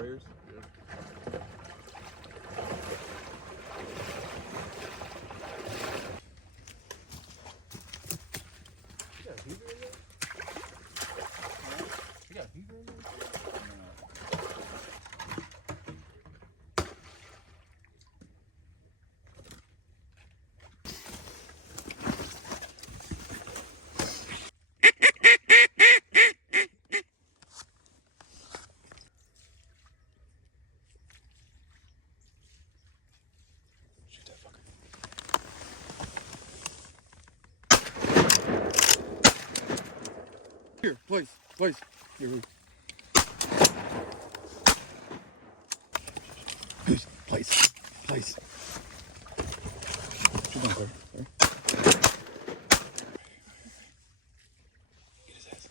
prayers. Yeah. You got a heater in there? You got a heater in there? Shoot that fucker. Here, place. Here. Place. Shoot that fucker. Get his ass.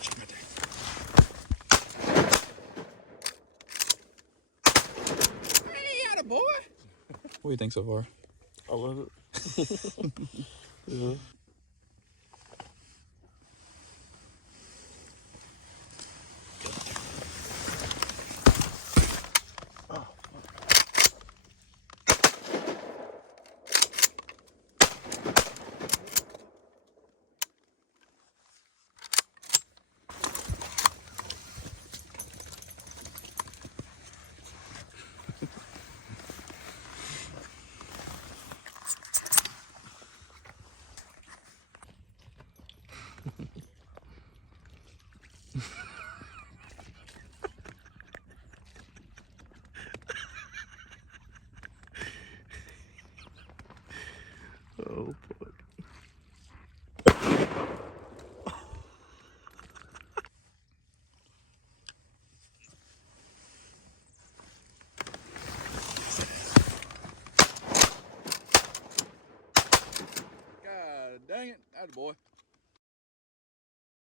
Shoot him right there. Hey, atta boy. What do you think so far? I love it. Yeah. Oh, fuck. God dang it. Atta boy.